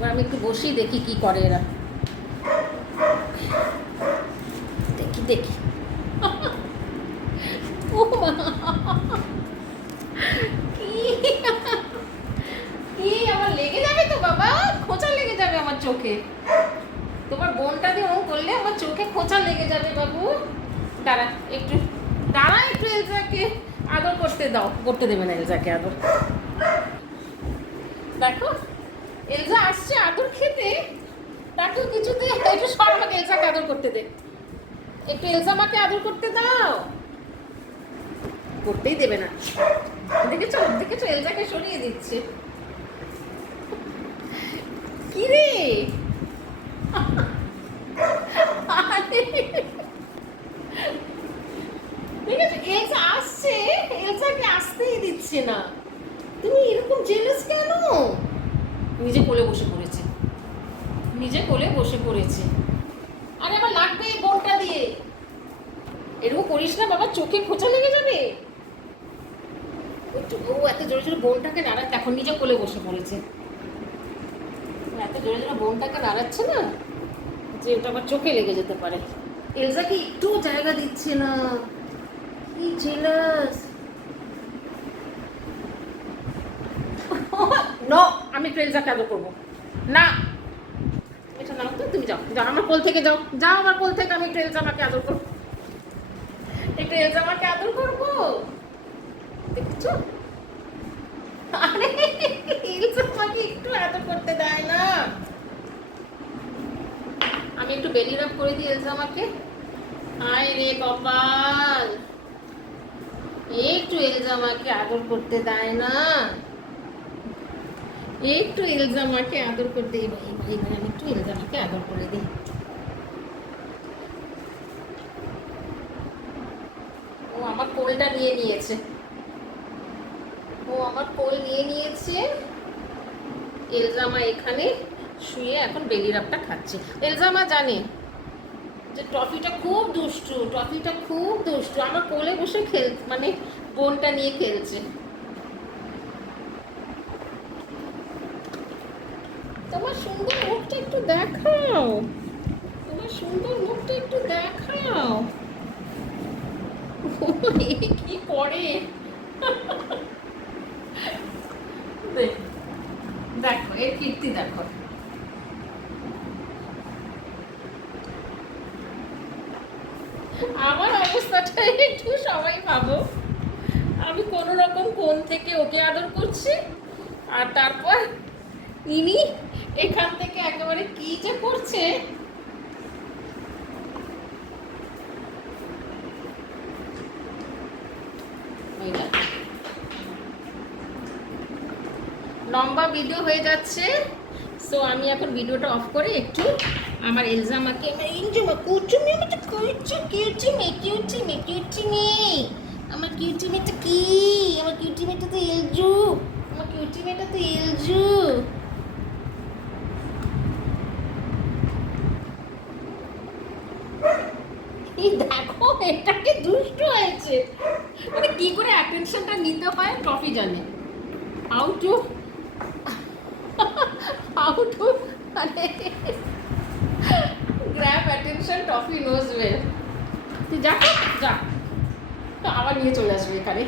এবার আমি একটু বসি, দেখি কি করে এরা। দেখি দেখি। ও মা, কি কি আমার লেগে যাবে তো বাবা, খোঁচা লেগে যাবে আমার চোখে। তোমার বোনটা দিয়ে ওরকম করলে আমার চোখে খোঁচা লেগে যাবে বাবু। দাঁড়া একটু, দাঁড়া একটু, এলজাকে আদর করতে দাও। করতে দেবে না এলজাকে আদর। দেখো এলজা আসছে আদর খেতে, তাকেও কিছুতে একটু সর, আমাকে এলজাকে আদর করতে দে। একটু এলজা আমাকে আদর করতে দাও। করতেই দেবে না। দেখেছো দেখেছো, এলজাকে সরিয়ে দিচ্ছে। কি রে, দেখেছো এলজা আসছে, এলজাকে আসতেই দিচ্ছে না। তুমি এরকম জেলাস কেন? নিজে কোলে বসে পড়েছে, নিজে কোলে বসে পড়েছে। আরে আমার লাগবে এই বোনটা দিয়ে। এরকম করিস না বাবা, চোখে খোঁচা লেগে যাবে। ও এত জোরে জোরে বোনটাকে নাড়াচ্ছে, এখন নিজে কোলে বসে পড়েছে। এত জোরে জোরে বোনটাকে নাড়াচ্ছে না যে ওটা আবার চোখে লেগে যেতে পারে। এলজাকে একটু জায়গা দিচ্ছে না, কি জেলাস। নো, আমি একটু এলজাকে আদর করবো না। এটা নাও তো, তুমি যাও যাও আমার কোল থেকে, যাও যাও আমার কোল থেকে। আমি একটু এলজা আমাকে আদর করবো, একটু এলজা আমাকে আদর করবো। দেখছো, আরে এলজা আমাকে একটু আদর করতে দেয় না। আমি একটু বেলি রাব করে দিই এলজা আমাকে। হায় রে কপাল, একটু এলজা আমাকে আদর করতে দেয় না। একটু এলজা আমাকে আদর করতে, ভাই ভাই ভাই, আমি একটু এলজা আমাকে আদর করে দিই। ও আমার কোলটা নিয়ে নিয়েছে, ও আমার কোল নিয়ে নিয়েছে। এলজামা এখানে শুয়ে এখন বেলি রাবটা খাচ্ছে। এলজামা জানে যে টফিটা খুব দুষ্টু, টফিটা খুব দুষ্টু। আমার কোলে বসে মানে বোনটা নিয়ে খেলছে। তোমার সুন্দর মুখটা একটু দেখাও, তোমার সুন্দর মুখটা একটু দেখাও। কি করে দেখো, এর কীর্তি দেখো। আমার অবস্থাটা একটু সবাই ভাবো, আমি কোন রকম কোণ থেকে ওকে আদর করছি, আর তারপর ইনি এখান থেকে একেবারে কি যে করছে। লম্বা ভিডিও হয়ে যাচ্ছে, সো আমি এখন ভিডিওটা অফ করে একটু আমার এলজামাকে, আমার এলজামা কুচুমি, আমি তো কুচু কিউটিমি কিউটিমি কিউটিমি, আমার কিউটিমিটা কি, আমার কিউটিমিটা তো এলজু, আমার কিউটিমিটা তো এলজু। এই দেখো এটাকে দুষ্টু হয়েছে, মানে কি করে অ্যাটেনশনটা নিতে হয় টফি জানে। হাউ টু মানে grab attention, Toffee knows well. তুই যা যা, তো আবার নিয়ে চলে আসবে এখানে।